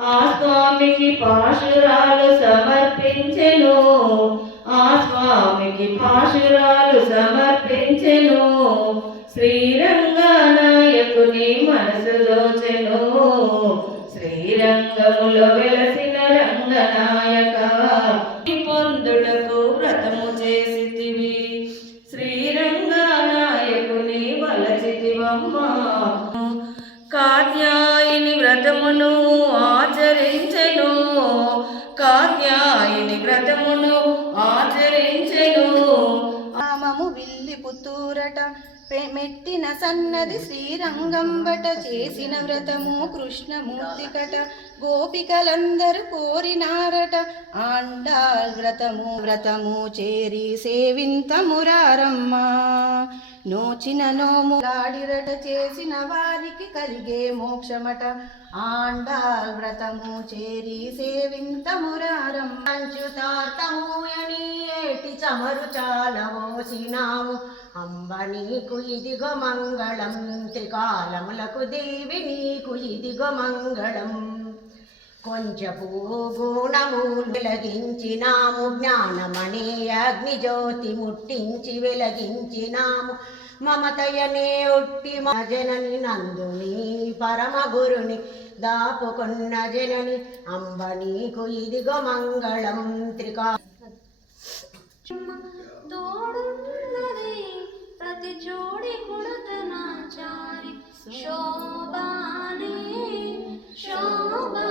ఆ స్వామికి పాశురాలు సమర్పించెను. ఆ స్వామికి పాశురాలు సమర్పించెను. శ్రీ విల్లి పుత్తూరట. పె- మెట్టిన సన్నది శ్రీరంగంబట. చేసిన వ్రతము కృష్ణమూర్తికట. గోపికలందరు కోరినారట. ఆండాల్ వ్రతము వ్రతము చేరి సేవింతమురారమ్మ నోచిన నోము లాడిరట చేసిన వారికి కలిగే మోక్షమట. ఆండాల్ వ్రతము చేరి సేవింతమురారమ్మ పంచుతార్తమూయని ఏటి చమరు చాలవోసినాము అంబ నీకు ఇదిగో మంగళం త్రికాలములకు దేవి నీకు ఇదిగో మంగళం. కొంచెపు గుణము వెలగించినాము జ్ఞానమనే అగ్నిజ్యోతి ముట్టించి వెలగించినాము. మమతయనే ఒట్టి మా జనని నందుని పరమ గురుని దాపుకున్న జనని అంబ నీకు ఇదిగో మంగళం త్రికా. తోడున్నది ప్రతి జోడి కుడతనాచారి శోభానే శోభా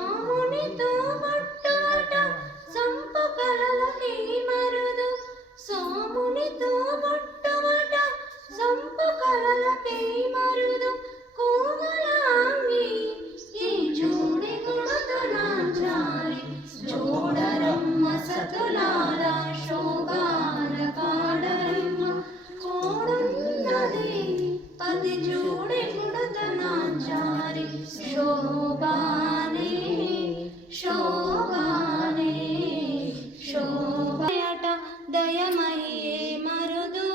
মনে তো దయమయ్యే మరుదు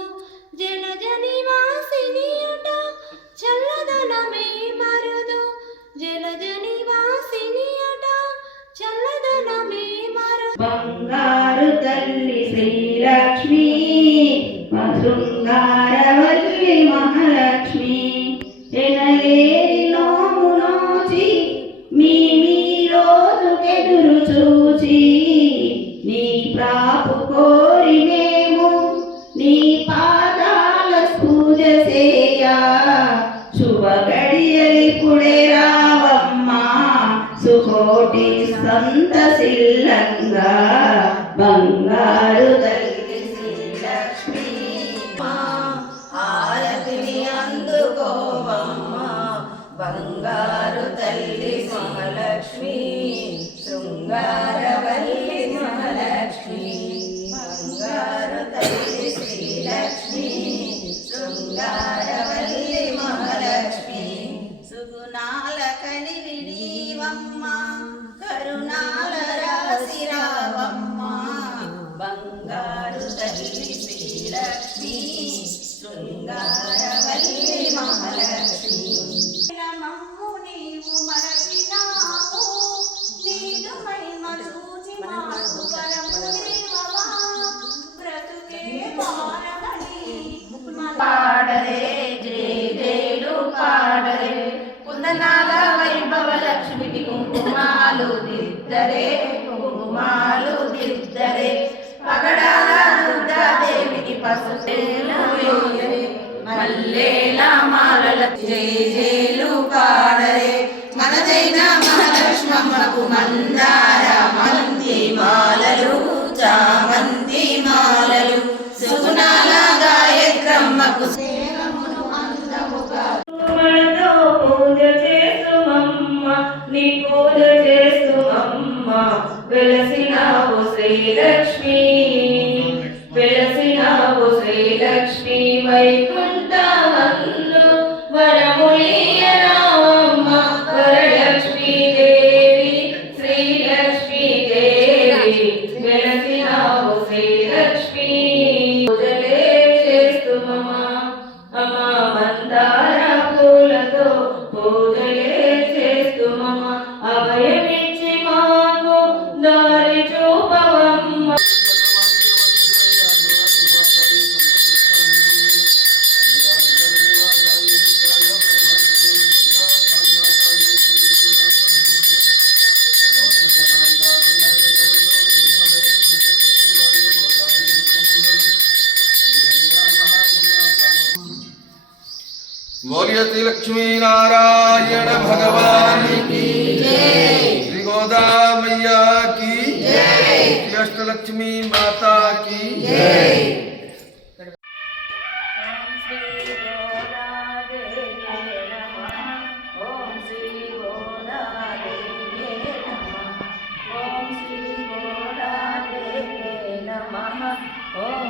జలజ నివాసిని అట చల్లదనమే మరుదు. జలజ నివాసిని అట చల్లదనమే మరుదు. బంగారు తల్లి శ్రీలక్ష్మి మధుంగార పూజ చేయా శుభ గడియలిపుడే రావమ్మా సుకోటి సంతశిల్లంగా బంగారు తల్లి శ్రీలక్ష్మి మా హారతిని అందుకోవమ్మా బంగారు తల్లి మహాలక్ష్మి శృంగారవల్లి தலை விடிவம்மா దిద్దరే కుంకుమాలు దిద్దరే పగడాల దుర్గాదేవిని పసుపేలు వేయరే మల్లేల మాలల జయ జయలు పాడరే మనదైన మహాలక్ష్మమ్మకు మందార మంది మాలలు చామ లక్ష్మీ వైకుంఠవల్లు వరములీయరామ వరలక్ష్మీ దేవి శ్రీ లక్ష్మీ దేవి వెలసినావు శ్రీ లక్ష్మీ పూజలే చేస్తు మమ అమ్మ మందార పూలతో పూజలే గౌరియతి లక్ష్మీనారాయణ భగవానికి శ్రీ గోదామయ్యాకి శ్రీ అష్టలక్ష్మీ మాతాకి ఓం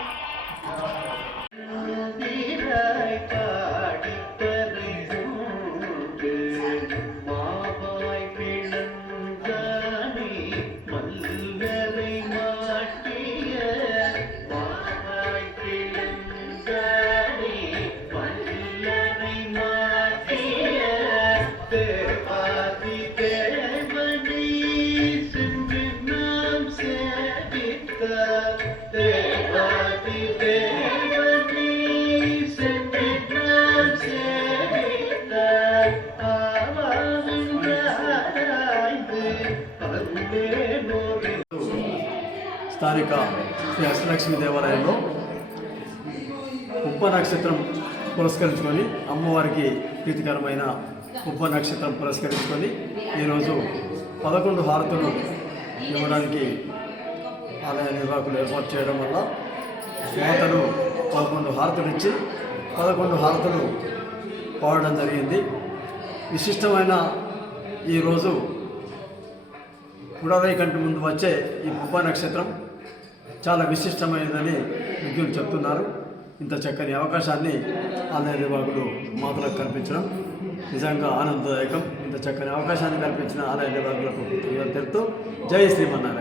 స్థానిక శ్రీ అష్టలక్ష్మి దేవాలయంలో ఉప్ప నక్షత్రం పురస్కరించుకొని అమ్మవారికి ప్రీతికరమైన ఉప నక్షత్రం పురస్కరించుకొని ఈరోజు పదకొండు హారతులు ఇవ్వడానికి ఆలయ నిర్వాహకులు ఏర్పాటు చేయడం వల్ల మాతలు పదకొండు హారతులు ఇచ్చి పదకొండు హారతులు పాడడం జరిగింది. విశిష్టమైన ఈరోజు పుడరై కంటి ముందు వచ్చే ఈ ఉప్ప నక్షత్రం చాలా విశిష్టమైనదని విజ్ఞులు చెప్తున్నారు. ఇంత చక్కని అవకాశాన్ని ఆలయ నిర్వాహకులు మాతలకు కల్పించడం నిజంగా ఆనందదాయకం. ఇంత చక్కని అవకాశాన్ని కల్పించిన ఆలయ నిర్వాహకులకు తెలుపుతూ జై శ్రీమన్నారాయణ.